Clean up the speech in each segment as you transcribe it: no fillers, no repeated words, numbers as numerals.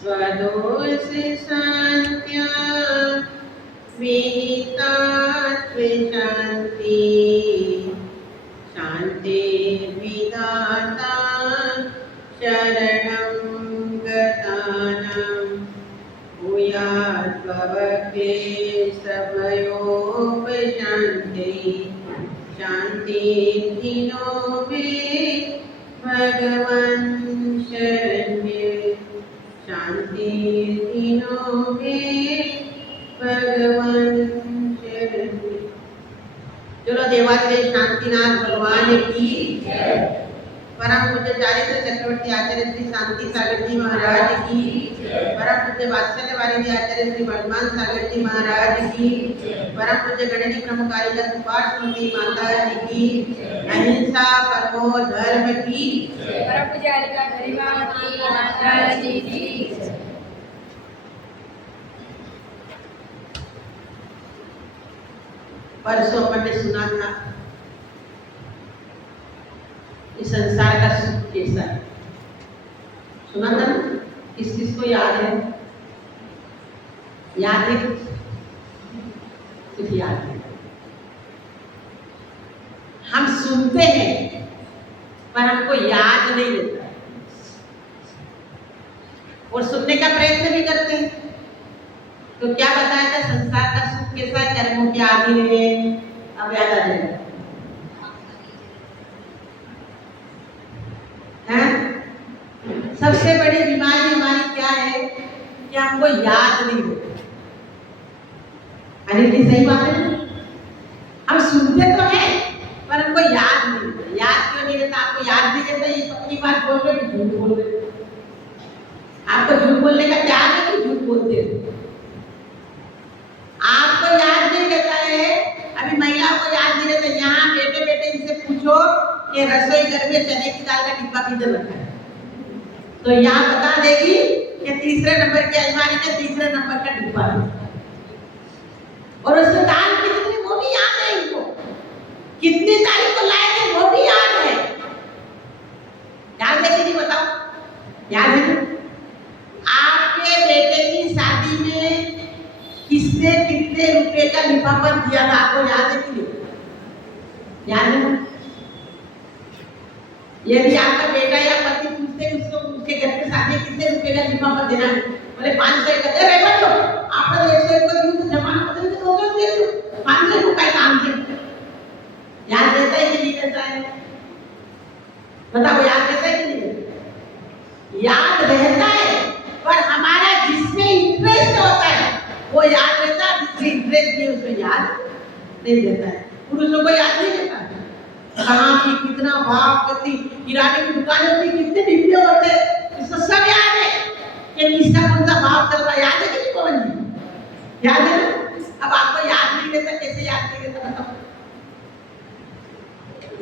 स्वदोष शांत्या विहिता शांति शांति विदाता शरणं गतानां भूयात् भवक्लेशभयोपशान्तिः शान्तिर्धिनो मे भगवन् शरण्ये शान्तिर्धिनो मे भगवन् शरण्ये। चलो देवादिदेव शांतिनाथ भगवान की परम पूज्य चारित्र चक्रवर्ती आचार्य श्री शांति सागर जी महाराज की, परम पूज्य वात्सल्य वारिधि आचार्य श्री वर्धमान सागर जी महाराज की, परम पूज्य गणनी प्रमुख कारिका सुभाष स्मृति माता जी की, अहिंसा परमो धर्म की, परम पूज्य कारिका गरिमा की माता जी की। परसों अपन ने सुना था इस संसार का सुख कैसा है, सुना था ना? किस किस को याद है? याद है? कुछ याद है? हम सुनते हैं पर हमको याद नहीं रहता है और सुनने का प्रयत्न भी करते हैं। तो क्या बताया था संसार का सुख कैसा है? कर्मों के आदि है। अब याद आ जाएगा है? सबसे बड़ी बीमारी हमारी क्या है कि हमको याद नहीं होता। अरे ये सही बात है ना? हम सुनते तो हैं पर हमको याद नहीं होता। याद क्यों नहीं रहता? आपको याद नहीं रहता, ये पक्की बात बोल रहे हो, झूठ बोल रहे हो। आपको झूठ बोलने का क्या है कि झूठ बोलते हो? आपको याद नहीं रहता है। अभी महिलाओं को याद नहीं रहता। यहाँ बेटे बेटे इनसे पूछो कि रसोई घर में चने की दाल का डिब्बा किधर रखा है, तो यहाँ बता देगी कि तीसरे नंबर की अलमारी में तीसरे नंबर का डिब्बा है। और उसमें दाल कितनी वो भी याद है इनको, कितनी तारीख को लाए थे वो भी याद है। याद है कि नहीं बताओ? याद है? आपके बेटे की शादी में किसने कितने रुपए का लिफाफा दिया था? आपको याद है कि नहीं? याद है ना? यदि आपका बेटा या पति पूछते उसको उसके घर पे शादी में कितने रुपए का लिफाफा देना है, बोले 500 का दे रहे बच्चों, आपने 100 को यूं जमा कर दे तो हो दे दो 500 को का काम है। याद रहता है कि नहीं रहता है? बताओ याद रहता है कि नहीं? याद रहता है पर हमारा जिसमें इंटरेस्ट होता है वो याद रहता है, जिसमें इंटरेस्ट नहीं उसमें याद नहीं रहता है। पुरुषों को याद नहीं रहता कहाँ की कितना भाव करती, किराने की दुकान होती, कितने डिब्बे होते, इसको सब याद है कि किसका कौन सा भाव चल रहा है। याद है कि नहीं पवन जी? याद है ना? अब आपको याद नहीं रहता, कैसे याद नहीं रहता बताओ?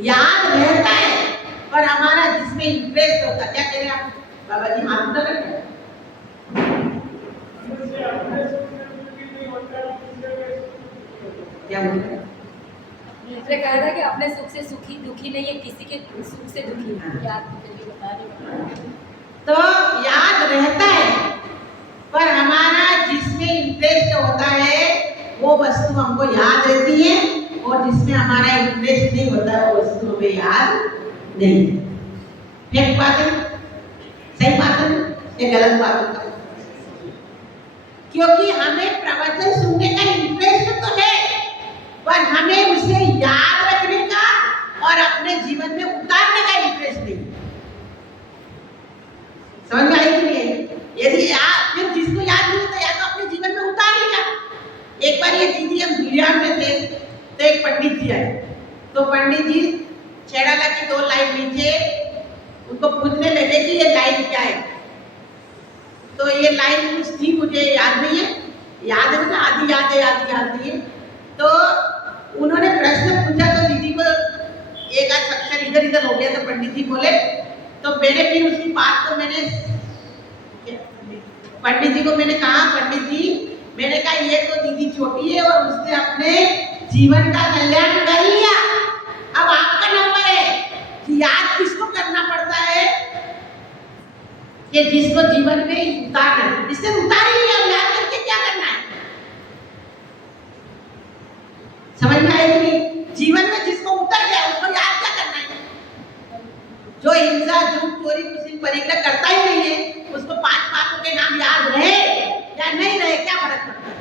याद रहता है पर हमारा जिसमें इंटरेस्ट होता। क्या कह रहे हैं आप बाबा जी? हाथ उठा रखे क्या बोल रहे हैं? दूसरे कहा था कि अपने सुख से सुखी दुखी नहीं है, किसी के सुख से दुखी है। याद करके बता रही हूँ। तो याद रहता है पर हमारा जिसमें इंटरेस्ट होता है वो वस्तु हमको याद रहती है और जिसमें हमारा इंटरेस्ट नहीं होता वो वस्तु हमें याद नहीं। एक बात है, सही बात है या गलत बात होता है? क्योंकि हमें प्रवचन सुनने का इंटरेस्ट तो है पर हमें उसे याद रखने का और अपने जीवन में उतारने का इंटरेस्ट नहीं। समझ में आई कि नहीं? यदि आप फिर जिसको याद नहीं होता या तो अपने जीवन में उतार लिया। एक बार ये दीदी हम धुलियान में थे तो एक पंडित जी आए, तो पंडित जी छेड़ाला की 2 लाइन नीचे उनको पूछने लगे कि ये लाइन क्या है। तो ये लाइन कुछ थी, मुझे याद नहीं है, याद है ना, आधी याद है आधी याद नहीं है। तो उन्होंने प्रश्न पूछा तो दीदी को एक आध अक्षर इधर इधर हो गया। तो पंडित जी बोले, तो मैंने फिर उसकी बात को मैंने पंडित जी को मैंने कहा, पंडित जी मैंने कहा ये तो दीदी छोटी है और उसने अपने जीवन का कल्याण कर लिया, अब आपका नंबर है कि याद किसको करना पड़ता है? कि जिसको जीवन में उतारना है, इससे उतार ही लिया, अब याद करके क्या करना है? समझ में आया कि नहीं? जीवन में जिसको उतर गया उसको याद क्या करना है? जो हिंसा, झूठ, चोरी, कुछ परिग्रह करता ही नहीं है, उसको 5 पापों के नाम याद रहे या नहीं रहे, क्या फर्क पड़ता है?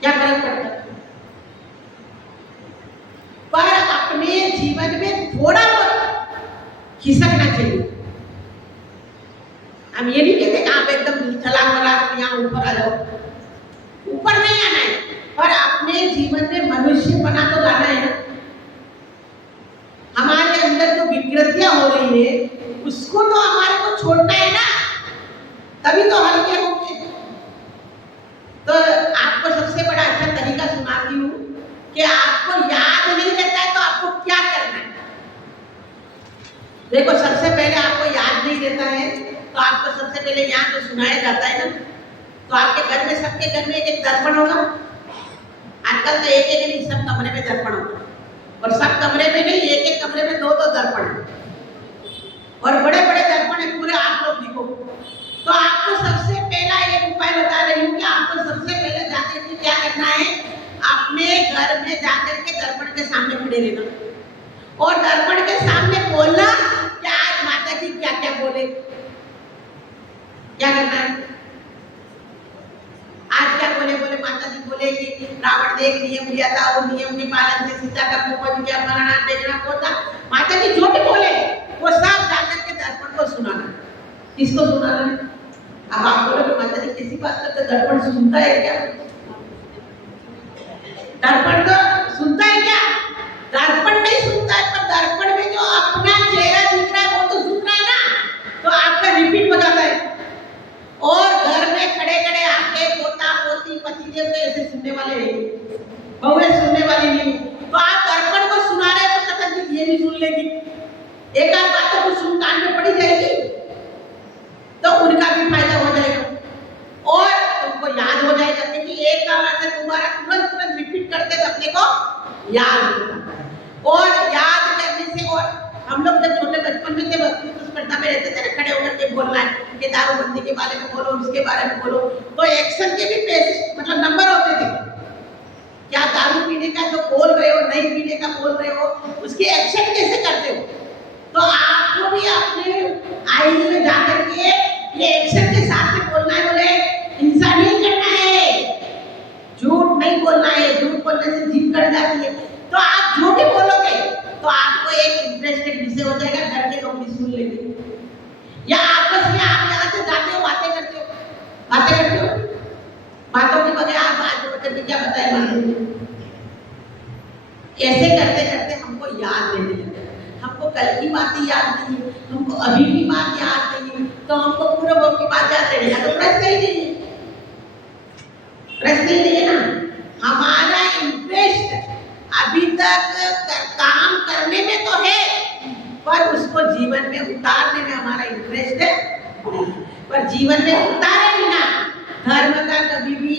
क्या फर्क पड़ता है? पर अपने जीवन में थोड़ा बहुत खिसकना चाहिए। हम ये नहीं कहते कि आप एकदम छलांग मारा यहाँ ऊपर आ जाओ, ऊपर नहीं आना है, पर अपने जीवन में मनुष्य बना तो लाना है ना। हमारे अंदर जो विकृतियां हो रही है उसको तो हमारे को छोड़ना है ना, तभी तो हल्के होंगे। तो आपको सबसे बड़ा अच्छा तरीका सुनाती हूँ कि आपको याद नहीं रहता है तो आपको क्या करना है। देखो, सबसे पहले आपको याद नहीं रहता है तो आपको सबसे पहले यहाँ जो सुनाया जाता है ना, तो आपके घर में, सबके घर में एक दर्पण होगा। आजकल तो एक नहीं, सब कमरे में दर्पण होगा, और सब कमरे में नहीं, एक कमरे में 2 दर्पण है, और बड़े बड़े दर्पण है, पूरे आप लोग दिखो। तो आपको सबसे पहला एक उपाय बता रही हूँ कि आपको सबसे पहले जाकर के क्या करना है, अपने घर में जाकर के दर्पण के सामने खड़े रहना, और दर्पण के सामने बोलना कि आज माता जी क्या क्या बोले। क्या करना है? आज क्या बोले? बोले माता जी बोले कि रावण ने एक नियम लिया था, वो नियम के पालन से सीता का मुंह बन गया, मरना देखना होता। माता जी जो भी बोले वो सब जाकर के दर्पण को सुनाना। किसको सुनाना? अब आप बोलोगे माता जी किसी बात का तो दर्पण सुनता है क्या? दर्पण तो सुनता है क्या? दर्पण नहीं सुनता है, पर दर्पण में जो अपना चेहरा दिख रहा है वो तो सुन रहा है ना, तो आपका रिपीट हो जाता है। और घर में खड़े खड़े आपके पोता पोती पतिदेव तो ऐसे सुनने वाले नहीं, बहुएं सुनने वाली नहीं, तो आप दर्पण को सुना रहे तो कथन ये भी सुन लेगी, एक आध बातों को सुन कान में पड़ी जाएगी, तो उनका भी फायदा हो जाएगा और तुमको याद हो जाएगा। क्योंकि एक का बात है तुम्हारा तुरंत तुरंत रिपीट करते तो अपने को याद होगा। और याद करने से, और हम लोग जब छोटे बचपन में थे, वक्तृत्व स्पर्धा में रहते थे ना, खड़े होकर के बोलना है कि दारूबंदी के बारे में बोलो, उसके बारे में बोलो, तो एक्शन के भी पैसे मतलब नंबर होते थे। क्या दारू पीने का जो बोल रहे हो, नहीं पीने का बोल रहे हो, उसके एक्शन कैसे करते हो। तो आपको भी अपने आईज में जाकर के ये एक्शन के साथ में बोलना है, बोले हिंसा नहीं करना है, झूठ नहीं बोलना है, झूठ बोलने से जीभ कट जाती है। तो आप जो भी बोलोगे तो आपको एक इंटरेस्टेड विषय हो जाएगा, घर के लोग भी सुन लेंगे। या आपस में आप यहाँ से जाते हो, बातें करते हो, बातों के बगैर आप आज बच्चे में क्या बताए मालूम। ऐसे करते करते हमको याद रहने लगता है, हमको कल की बातें याद नहीं है, हमको अभी की बात याद नहीं है, तो हमको पूरे वक्त की बात याद रहने लगा, तो प्रश्न ही नहीं है, प्रश्न ही नहीं है ना। हमारा इंटरेस्ट अभी तक काम करने में तो है, पर उसको जीवन में उतारने में हमारा इंटरेस्ट है, पर जीवन में उतारे बिना धर्म का कभी भी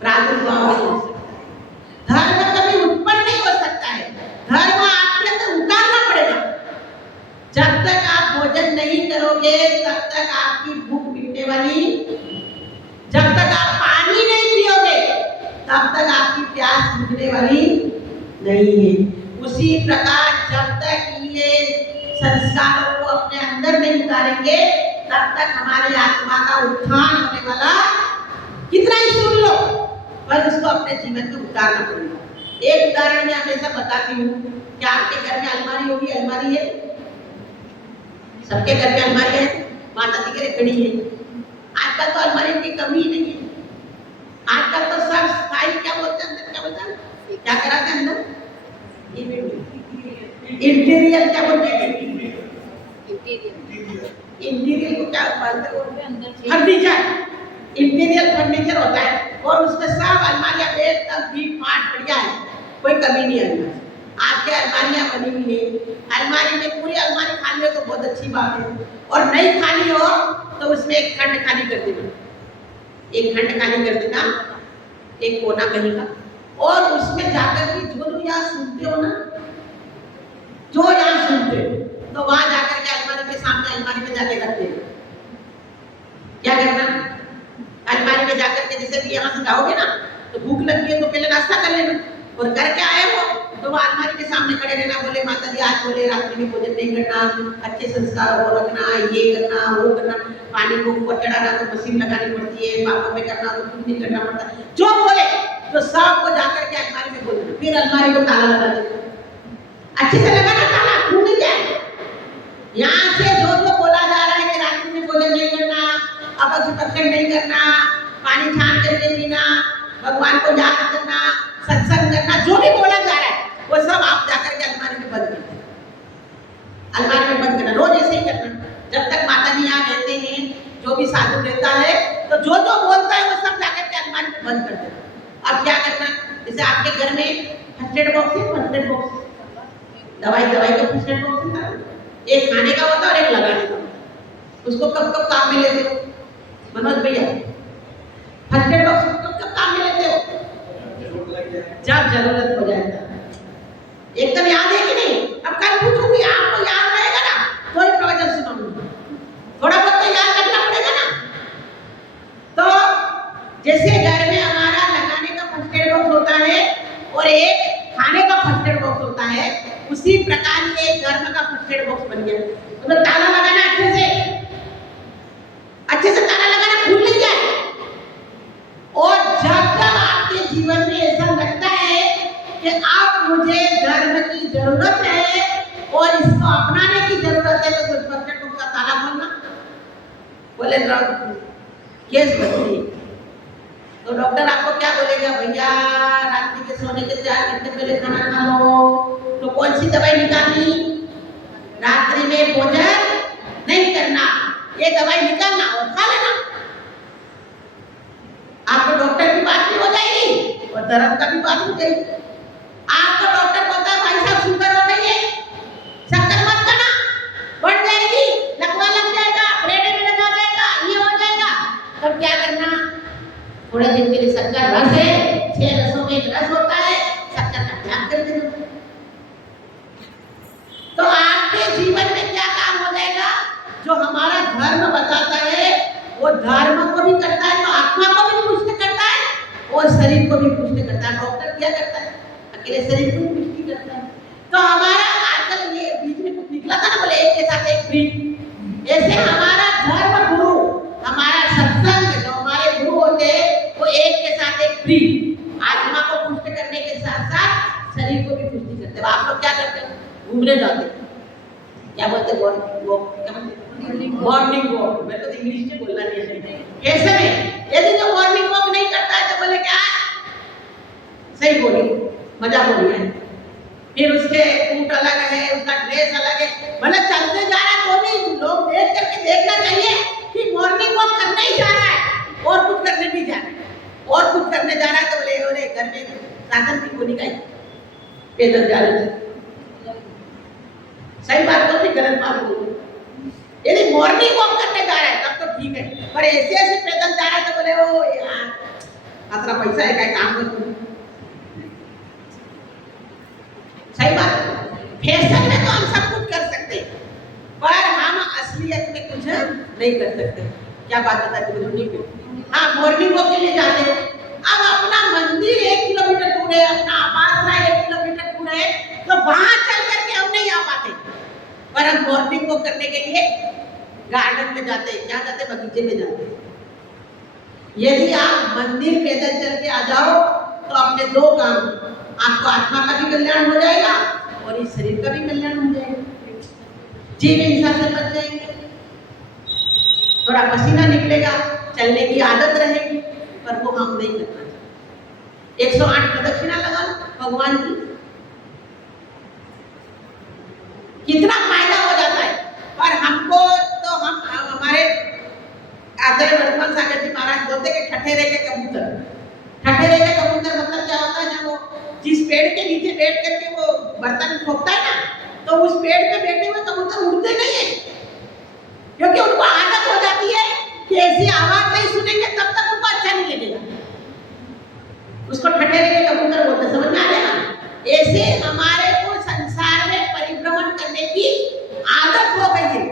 प्रादुर्भाव नहीं हो सकता, धर्म कभी उत्पन्न नहीं हो सकता है। धर्म आपके अंदर उतारना पड़ेगा। जब तक आप भोजन नहीं करोगे तब तक आपकी भूख मिटने वाली, जब तक आप पानी नहीं पियोगे तब तक आपकी प्यास बुझने वाली नहीं है। उसी प्रकार जब तक ये संस्कारों को अपने अंदर नहीं उतारेंगे तब तक हमारी आत्मा का उत्थान होने वाला, कितना ही सुन लो, पर उसको अपने जीवन में उतारना पड़ेगा। एक उदाहरण मैं हमेशा बताती हूँ कि आपके घर में अलमारी होगी, अलमारी है, सबके घर में अलमारी है, माता जी के घड़ी है। आजकल तो अलमारी की कमी ही नहीं है, आजकल तो सब सफाई, क्या बोलते हैं अंदर, क्या बोलते हैं, क्या कराते हैं अंदर, इंटीरियर, क्या बोलते हैं, इंटीरियर को क्या बोलते हैं, फर्नीचर, इंटीरियर फर्नीचर होता है, और उसमें सब अलमारियां एकदम बीट फाट बढ़िया है, कोई कमी नहीं है। आपके अलमारियां बनी हुई है, अलमारी में पूरी अलमारी खाली हो तो बहुत अच्छी बात है, और नहीं खाली हो तो उसमें एक खंड खाली कर देना, एक खंड खाली कर देना, एक कोना कहीं का, और उसमें जाकर के जो यहाँ सुनते हो ना, जो यहाँ सुनते हो, तो वहां जाकर के अलमारी में सामने अलमारी में जाके रख देना। क्या करना, अलमारी में जाकर के जैसे भी यहाँ से जाओगे ना तो भूख लगी है तो पहले नाश्ता कर लेना, और करके आए हो तो वो अलमारी के सामने खड़े रहना, बोले माता जी आज बोले रात्रि में भोजन नहीं करना, अच्छे संस्कार वो रखना, ये करना वो करना, पानी को ऊपर चढ़ाना तो मशीन लगानी पड़ती है, पापा में करना तो कुछ नहीं करना पड़ता, जो बोले तो सब को जाकर के अलमारी में बोल देना, फिर अलमारी को ताला लगा देना, अच्छे से लगाना ताला, खुल नहीं जाए। यहाँ से जो जो बोला जा रहा है कि रात्रि में भोजन नहीं करना, अपक्षपक्षण नहीं करना, पानी छान करके पीना, भगवान को याद करना, सत्संग करना, जो भी बोला जा रहा है वो सब आप जाकर के अलमारी में बंद कर देना, अलमारी में बंद करना, रोज ऐसे ही करना जब तक माता जी यहाँ रहते हैं, जो भी साधु रहता है तो जो जो बोलता है वो सब जाकर के अलमारी में बंद कर देना। अब क्या करना, जैसे आपके घर में फर्स्ट एड बॉक्स है, फर्स्ट एड बॉक्स दवाई का फर्स्ट एड बॉक्स है, एक खाने का होता है और एक लगाने का, उसको कब कब काम में लेते हो मनोज भैया, फर्स्ट एड बॉक्स को कब कब काम में लेते हो, जब जरूरत हो जाए एकदम याद है कि नहीं। अब कल पूछूंगी आपको याद रहेगा ना तो ही प्रवचन सुनाऊंगी, थोड़ा बहुत तो याद रखना पड़ेगा ना। तो जैसे घर में हमारा लगाने का फर्स्ट एड बॉक्स होता है और एक खाने का फर्स्ट एड बॉक्स होता है, उसी प्रकार ये धर्म का फर्स्ट एड बॉक्स बन गया। तो ताला लगाना अच्छे से ताला लगाना, खुल नहीं जाए। और जब जब आपके जीवन में ऐसा लगता है कि आप मुझे धर्म की जरूरत है और इसको अपनाने की जरूरत है, तो कुछ फर्स्ट एड बॉक्स का ताला खोलना, बोले केस बदली। तो डॉक्टर आपको क्या बोलेगा, भैया रात्रि के सोने के 4 घंटे पहले खाना खा लो, तो कौन सी दवाई निकालनी, रात्रि में भोजन नहीं करना, ये दवाई निकालना और खा लेना। आपको डॉक्टर की बात भी हो जाएगी और धर्म का भी बात हो जाएगी। आपको डॉक्टर बोलता है भाई साहब शुगर हो गई है, शक्कर मत खाना, बढ़ जाएगी, लकवा लग जाएगा, प्लेटे में लगा जाएगा, ये हो जाएगा, तब क्या करना, थोड़े दिन के लिए शक्कर रस है, 6 रसों में एक रस होता है, शक्कर का त्याग कर देना। तो आपके जीवन में क्या काम हो जाएगा, जो हमारा धर्म बताता है वो धर्म को भी करता है, तो आत्मा को भी पुष्ट करता है और शरीर को भी पुष्ट करता है। डॉक्टर क्या करता है, अकेले शरीर को पुष्टि करता है। तो हमारा आजकल ये बीच में कुछ निकला था ना, बोले एक के साथ एक फ्री, ऐसे हमारा धर्म गुरु, हमारा सत्संग जो हमारे गुरु होते हैं वो एक के साथ एक फ्री, आत्मा को पुष्ट करने के साथ साथ शरीर को भी पुष्टि करते हैं। आप लोग क्या करते हो, घूमने जाते हैं, क्या बोलते हैं, मॉर्निंग वॉक, मैं तो इंग्लिश में बोलना नहीं है, कैसे में यदि जो मॉर्निंग वॉक नहीं करता है तो बोले क्या, सही बोली, मजा बोली है, फिर उसके सूट अलग है, उसका ड्रेस अलग है, मतलब चलते जा रहा है तो भी लोग देख करके देखना चाहिए कि मॉर्निंग वॉक करने ही जा रहा है और कुछ करने नहीं जा रहा है, और कुछ करने जा रहा है तो बोले अरे घर में साधन की गोली का पैदल जा रहे थे। सही बात बोलती, गलत बात बोलती। यदि मॉर्निंग वॉक करने जा रहा है तब तो ठीक है, पर ऐसे ऐसे पैदल जा रहा है तो बोले ओ यार अतरा पैसा है क्या काम कर, सही बात। फैशन में तो हम सब कुछ कर सकते पर हम असलियत में कुछ नहीं कर सकते। क्या बात बताती मुझे, हाँ मॉर्निंग वॉक के लिए जाते हैं, अब अपना मंदिर 1 किलोमीटर दूर है, अपना आवास 1 किलोमीटर दूर है, तो वहां चल करके हम नहीं आ पाते, पर हम मॉर्निंग वॉक करने के लिए गार्डन में जाते हैं, क्या जाते, बगीचे में जाते हैं। यदि आप मंदिर पैदल चल के आ जाओ तो अपने 2 काम, आपको आत्मा का भी कल्याण हो जाएगा और इस शरीर का भी कल्याण हो जाएगा, जीव हिंसा से बच जाएंगे, थोड़ा पसीना निकलेगा, चलने की आदत रहेगी, पर वो हम नहीं करना चाहिए। 108 प्रदक्षिणा लगा भगवान की, कितना फायदा हो जाता है। पर हमको तो हम हमारे आचार्य वर्तमान सागर जी महाराज बोलते कि ठठेरे के कबूतर, ठठेरे के कबूतर मतलब क्या होता है ना, वो जिस पेड़ के नीचे बैठ करके वो बर्तन ठोकता है ना, तो उस पेड़ पे बैठे हुए कबूतर उड़ते नहीं है, क्योंकि उनको आदत हो जाती है कि ऐसी आवाज नहीं सुनेंगे तब तक उनको अच्छा नहीं लगेगा, उसको ठठेरे के कबूतर बोलते, समझ में आ गया ना। ऐसे हमारे को संसार में परिभ्रमण करने की आदत हो गई है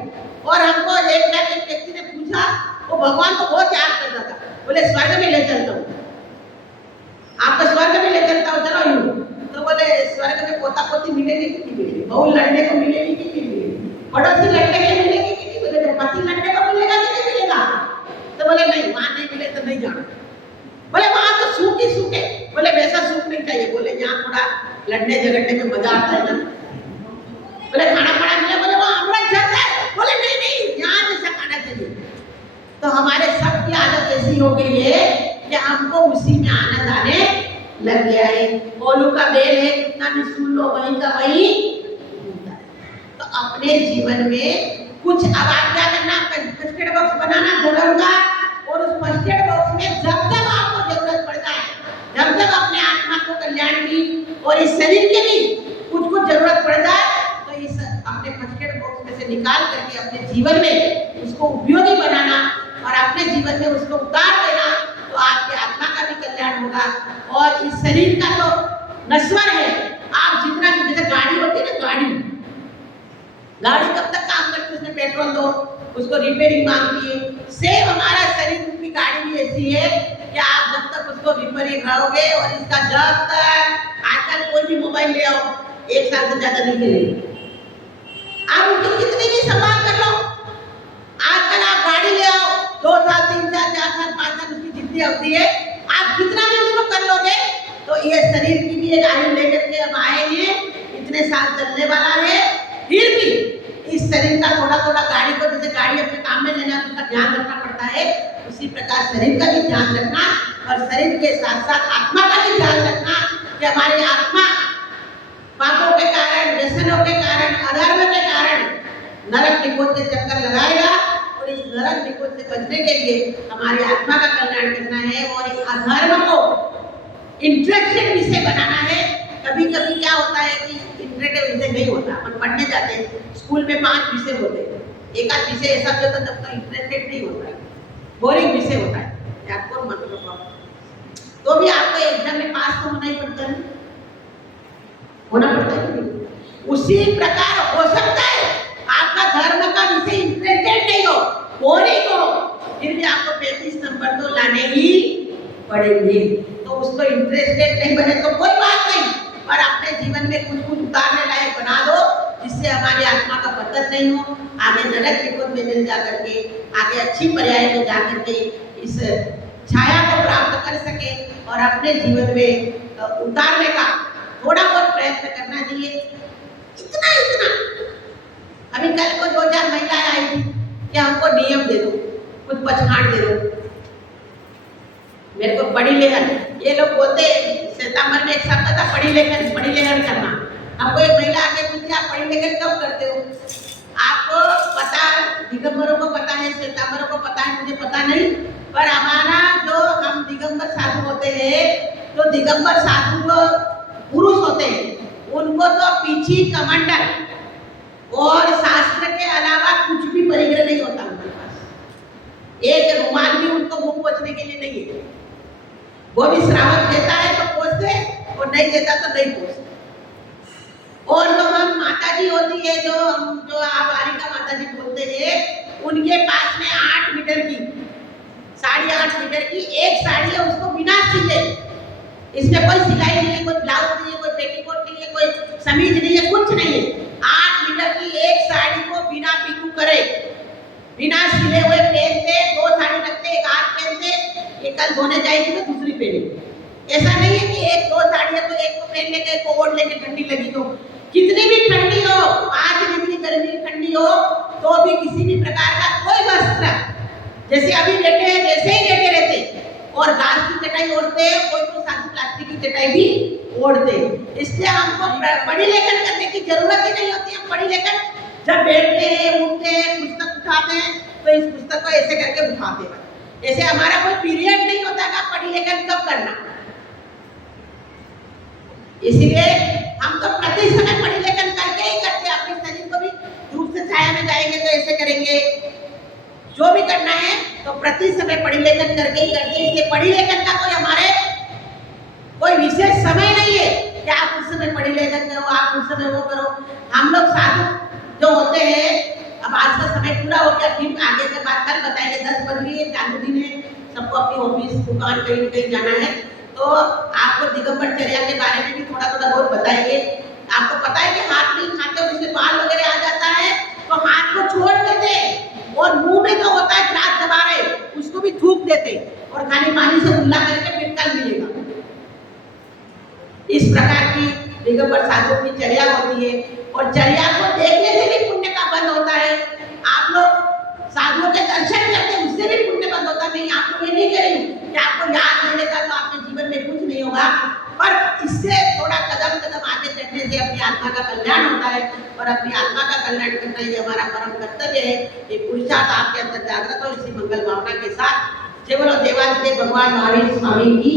भगवान को बहुत याद करता था, बोले स्वर्ग में ले चलता हूँ, आपको स्वर्ग में ले चलता हूँ, चलो यूं। तो बोले स्वर्ग में पोता पोती मिलेगी कि नहीं मिलेगी, बहू लड़ने को मिलेगी कि नहीं मिलेगी, पड़ोसी लड़ने को मिलेगी कि नहीं मिलेगी, पति लड़ने को मिलेगा कि नहीं मिलेगा। तो बोले नहीं, वहां नहीं मिले तो नहीं जाना। बोले वहां तो सुख ही सुख है। बोले वैसा सुख नहीं चाहिए, बोले यहाँ थोड़ा लड़ने झगड़ने में मजा आता है ना। बोले खाना पड़ा मिला, बोले वहां अमृत जाता है। बोले नहीं नहीं, यहाँ जैसा खाना चाहिए। तो हमारे सबकी आदत ऐसी हो गई है कि हमको उसी में आनंद आने लग गया है। कोलू का बेल है, कितना भी सुन लो वहीं का वहीं। तो अपने जीवन में कुछ अब आप क्या करना, फर्स्ट एड बॉक्स बनाना धर्म का, और उस फर्स्ट एड बॉक्स में जब जब आपको जरूरत पड़ता है, जब जब अपने आत्मा को कल्याण की और इस शरीर के भी कुछ कुछ जरूरत पड़ता है, तो इस अपने फर्स्ट एड बॉक्स में से निकाल करके अपने जीवन में उसको उपयोगी बनाना और अपने जीवन में उसको उतार देना, तो आपके आत्मा का भी कल्याण होगा। और इस शरीर का तो नश्वर है, आप जितना भी, जैसे गाड़ी होती है ना, गाड़ी कब तक काम करती है, उसमें पेट्रोल दो, उसको रिपेयरिंग मांगती है। सेम हमारा शरीर की गाड़ी भी ऐसी है कि आप जब तक उसको रिपेयरिंग रहोगे, और इसका जब तक आजकल कोई भी मोबाइल ले आओ 1 साल से ज्यादा नहीं चलेगी, आप उसको कितनी भी संभाल कर लो। आजकल आप गाड़ी ले आओ 2 साल 3 साल 4 साल 5 साल उसकी जितनी अवधि है, आप कितना भी उसको कर लोगे, तो ये शरीर की भी एक आयु लेकर के हम आए हैं, इतने साल चलने वाला है। फिर भी इस शरीर का थोड़ा थोड़ा, गाड़ी को जैसे गाड़ी अपने काम में लेना उसका ध्यान रखना पड़ता है, उसी प्रकार शरीर का भी ध्यान रखना, और शरीर के साथ साथ आत्मा का भी ध्यान रखना कि हमारी आत्मा पापों के कारण, व्यसनों के कारण, अधर्म के कारण नरक निकोद के चक्कर लगाएगा। और इस नरक निकोद से बचने के लिए हमारी आत्मा का कल्याण करना है, और इस अधर्म को इंटरेस्टेड विषय बनाना है। कभी कभी क्या होता है कि इंटरेस्टेड विषय नहीं होता, अपन पढ़ने जाते हैं, स्कूल में 5 विषय होते हैं, एक आध विषय ऐसा भी होता है जब तक इंटरेस्टेड नहीं होता है, बोरिंग विषय होता है, आपको मतलब तो भी आपको एग्जाम में पास तो होना ही पड़ता है, होना पड़ता है। उसी प्रकार हो सकता है आपका धर्म का विषय इंटरेस्टेड नहीं हो, बोरिंग हो, फिर भी आपको 35 नंबर तो लाने ही पड़ेंगे। तो उसको इंटरेस्टेड नहीं बने तो कोई बात नहीं, पर अपने जीवन में कुछ कुछ उतारने लायक बना दो, जिससे हमारी आत्मा का पतन नहीं हो, आगे नरक निकोद में मिल जा करके, आगे अच्छी पर्याय में जा करके इस छाया को प्राप्त कर सके, और अपने जीवन में उतारने का थोड़ा बहुत प्रयत्न करना चाहिए। इतना इतना अभी कल को 2-4 महिलाएं आई थी कि हमको नियम दे दो, कुछ पचखाड़ दे दो, मेरे को पढ़ी लेखन, ये लोग बोलते सितंबर में एक शब्द था पढ़ी लेखन करना। हमको एक महिला आके पूछी, आप पढ़ी लेखन कब करते हो? आपको पता, दिगंबरों को पता है, श्वेतांबरों को पता है, मुझे पता नहीं, पर हमारा जो हम दिगंबर साधु होते हैं, तो दिगंबर साधु जो पुरुष होते हैं, उनको तो पीछी कमंडल और शास्त्र के अलावा कुछ भी परिग्रह नहीं होता उनके पास। एक रुमाल भी उनको मुंह पोंछने के लिए नहीं है। वो भी श्रावक देता है तो पोंछते, और नहीं देता तो नहीं पोंछते। और जो हम माता जी होती है, जो आप आरिका माता जी बोलते हैं, उनके पास में 8 मीटर की, 8.5 मीटर की एक साड़ी है, उसको बिना सिले, इसमें कोई सिलाई नहीं है, कोई ब्लाउज नहीं है, कोई पेटीकोट नहीं है, कोई समीज नहीं है, कुछ नहीं है। 8 मीटर की एक साड़ी को बिना पीकू करे, बिना सिले हुए पहनते, 2 साड़ी रखते, एक आज पहनते, एक कल धोने जाएगी तो दूसरी पहनेंगे। ऐसा नहीं है कि 1-2 साड़ी है तो एक को पहन लेके, एक को ओढ़ लेके ठंडी लगी तो, कितनी भी ठंडी हो, 5 डिग्री गर्मी ठंडी हो, तो भी किसी भी प्रकार का कोई वस्त्र, जैसे अभी लेटे हैं वैसे ही लेटे रहते, और घास की चटाई ओढ़ते हैं, कोई तो साथ प्लास्टिक की चटाई भी ओढ़ते। इसलिए हमको पढ़ी लेखन करने की जरूरत ही नहीं होती। हम पढ़ी लेखन जब बैठते हैं, उठते हैं, पुस्तक उठाते हैं, तो इस पुस्तक को ऐसे करके उठाते हैं। ऐसे हमारा कोई पीरियड नहीं होता कि पढ़ी लेखन कब करना। इसलिए हम तो प्रति समय पढ़ी लेखन करके ही करते हैं। अपने शरीर को भी धूप से छाया में जाएंगे तो ऐसे करेंगे, जो भी करना है तो प्रति समय पढ़ी लेखन करके ही करते हैं। इसलिए पढ़ी लेखन का कोई विशेष समय नहीं है कि आप उस समय पढ़ी लेखन करो, आप उस समय वो करो। हम लोग साधु जो होते हैं, अब आज का समय पूरा हो गया, फिर आगे के बाद कल बताएंगे, 10 बज रही है, साधु जी ने सबको अपनी ऑफिस दुकान कहीं न कहीं जाना है, तो आपको दिगंबर चर्या के बारे में भी थोड़ा थोड़ा बहुत बताएंगे। आपको पता है कि हाथ नहीं खाते हो, जिससे बाल वगैरह आ जाता है तो हाथ को छोड़ देते और मुंह में जो होता है ग्रास दबा रहे उसको भी थूक देते और खाली पानी से कुल्ला करके फिर कल मिलेगा। इस प्रकार की दिगंबर साधु की चर्या होती है और चर्या को देखने से भी पुण्य का बंद होता है। आप लोग साधुओं के दर्शन करते हैं उससे भी पुण्य बंद होता है। मैं आपको ये नहीं कह रही हूँ कि आपको याद नहीं रहता तो आपके जीवन में कुछ नहीं होगा, पर इससे थोड़ा कदम कदम आगे चढ़ने से अपनी आत्मा का कल्याण होता है और अपनी आत्मा का कल्याण करना ये हमारा परम कर्तव्य है। ये पुरुषार्थ आपके अंदर जागृत हो। इसी मंगल भावना के साथ जय बोलो देवाधिदेव भगवान महावीर स्वामी की